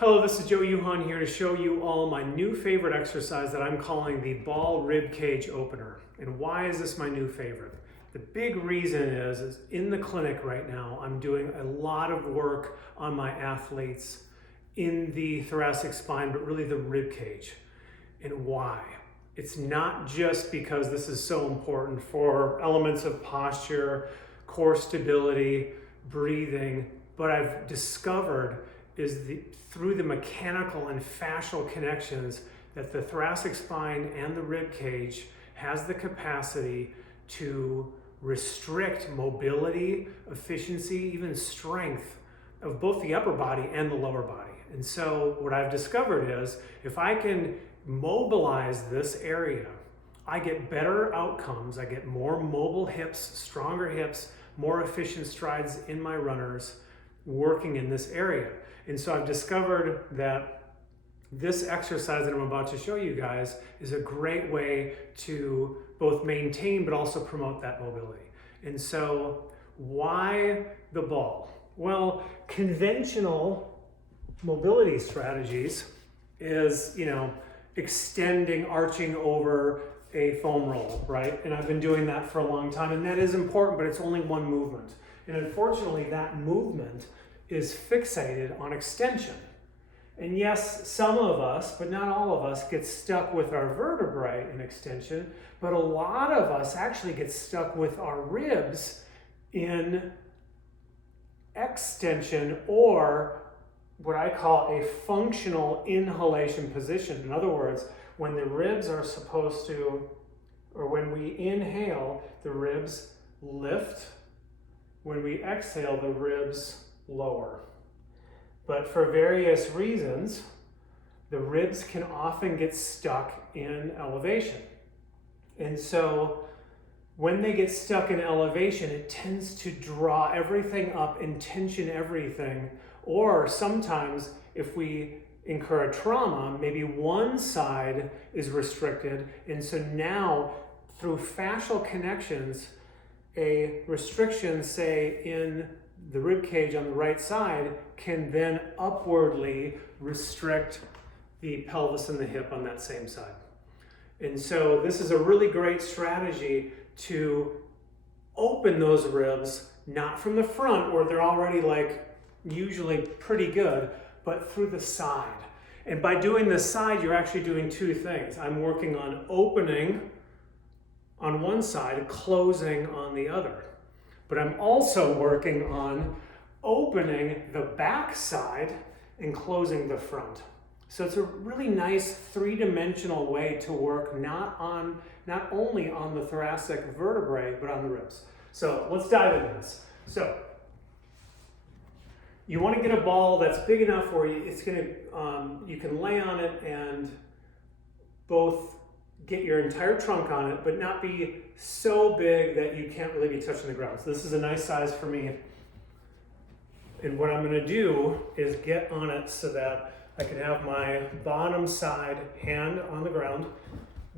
Hello, this is Joe Yuhan here to show you all my new favorite exercise that I'm calling the ball rib cage opener. And why is this my new favorite? The big reason is in the clinic right now, I'm doing a lot of work on my athletes in the thoracic spine, but really the rib cage. And why? It's not just because this is so important for elements of posture, core stability, breathing, but I've discovered is through the mechanical and fascial connections that the thoracic spine and the rib cage has the capacity to restrict mobility, efficiency, even strength of both the upper body and the lower body. And so what I've discovered is if I can mobilize this area, I get better outcomes. I get more mobile hips, stronger hips, more efficient strides in my runners working in this area. And so I've discovered that this exercise that I'm about to show you guys is a great way to both maintain but also promote that mobility. And so why the ball? Well, conventional mobility strategies is, extending, arching over a foam roll, right? And I've been doing that for a long time, and that is important, but it's only one movement. And unfortunately, that movement is fixated on extension. And yes, some of us, but not all of us, get stuck with our vertebrae in extension, but a lot of us actually get stuck with our ribs in extension, or what I call a functional inhalation position. In other words, when the ribs are supposed to, or when we inhale, the ribs lift. When we exhale, the ribs lower. But for various reasons, the ribs can often get stuck in elevation. And so when they get stuck in elevation, it tends to draw everything up and tension everything. Or sometimes if we incur a trauma, maybe one side is restricted. And so now through fascial connections, a restriction, say in the rib cage on the right side, can then upwardly restrict the pelvis and the hip on that same side. And so this is a really great strategy to open those ribs, not from the front where they're already usually pretty good, but through the side. And by doing the side, you're actually doing two things. I'm working on opening on one side, closing on the other. But I'm also working on opening the back side and closing the front. So it's a really nice three-dimensional way to work not only on the thoracic vertebrae, but on the ribs. So let's dive into this. So you want to get a ball that's big enough where you can lay on it and both get your entire trunk on it, but not be so big that you can't really be touching the ground. So this is a nice size for me. And what I'm going to do is get on it so that I can have my bottom side hand on the ground,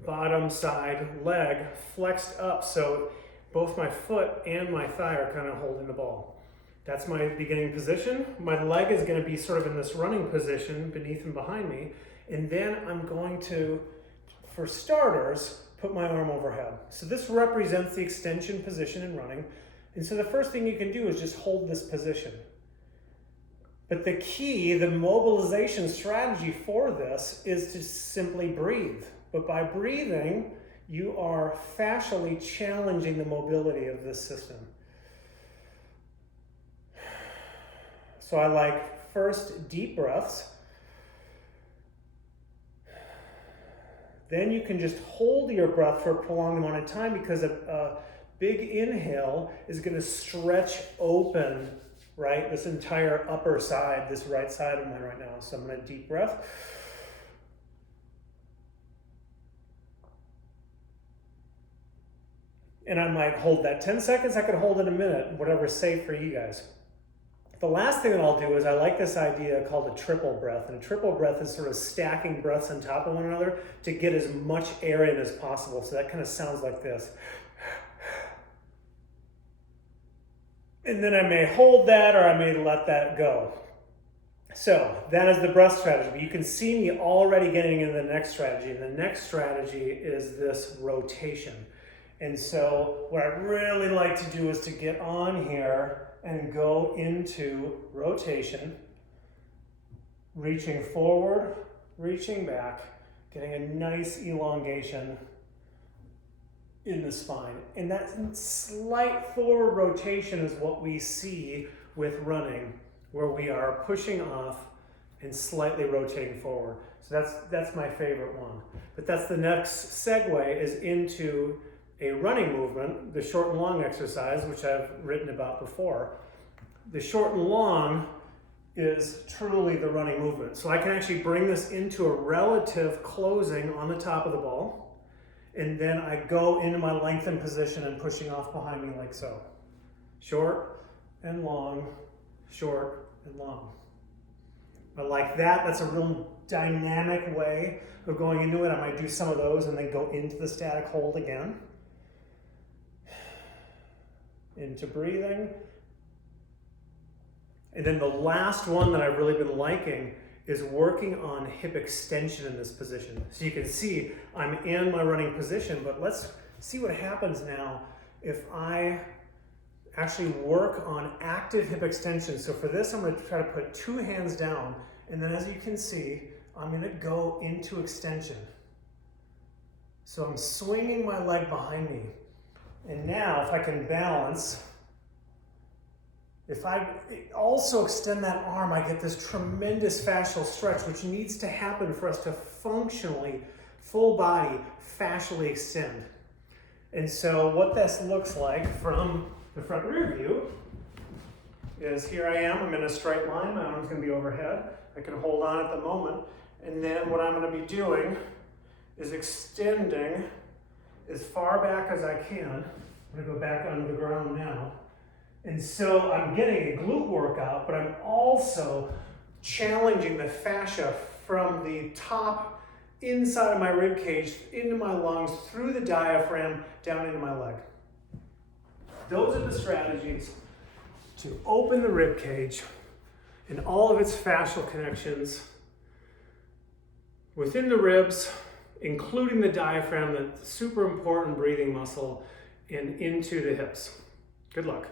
bottom side leg flexed up so both my foot and my thigh are kind of holding the ball. That's my beginning position. My leg is going to be sort of in this running position beneath and behind me. And then I'm going to, for starters, put my arm overhead. So this represents the extension position in running. And so the first thing you can do is just hold this position. But the key, the mobilization strategy for this is to simply breathe. But by breathing, you are fascially challenging the mobility of this system. So I like first deep breaths. Then you can just hold your breath for a prolonged amount of time because a big inhale is going to stretch open, right, this entire upper side, this right side of mine right now. So I'm going to deep breath. And I might hold that 10 seconds. I could hold it a minute, whatever's safe for you guys. The last thing that I'll do is I like this idea called a triple breath. And a triple breath is sort of stacking breaths on top of one another to get as much air in as possible. So that kind of sounds like this. And then I may hold that or I may let that go. So that is the breath strategy, but you can see me already getting into the next strategy. And the next strategy is this rotation. And so what I really like to do is to get on here and go into rotation, reaching forward, reaching back, getting a nice elongation in the spine. And that slight forward rotation is what we see with running, where we are pushing off and slightly rotating forward. So that's my favorite one. But that's the next segue is into a running movement, the short and long exercise, which I've written about before. The short and long is truly the running movement. So I can actually bring this into a relative closing on the top of the ball, and then I go into my lengthened position and pushing off behind me like so. Short and long, short and long. I like that. That's a real dynamic way of going into it. I might do some of those and then go into the static hold again. Into breathing. And then the last one that I've really been liking is working on hip extension in this position. So you can see I'm in my running position, but let's see what happens now if I actually work on active hip extension. So for this, I'm going to try to put two hands down, and then as you can see, I'm going to go into extension. So I'm swinging my leg behind me. And now if I can balance, if I also extend that arm, I get this tremendous fascial stretch, which needs to happen for us to functionally, full body, fascially extend. And so what this looks like from the front rear view is here I am, I'm in a straight line, my arm's gonna be overhead. I can hold on at the moment. And then what I'm gonna be doing is extending as far back as I can. I'm gonna go back onto the ground now. And so I'm getting a glute workout, but I'm also challenging the fascia from the top inside of my rib cage, into my lungs, through the diaphragm, down into my leg. Those are the strategies to open the rib cage and all of its fascial connections within the ribs, including the diaphragm, the super important breathing muscle, and into the hips. Good luck.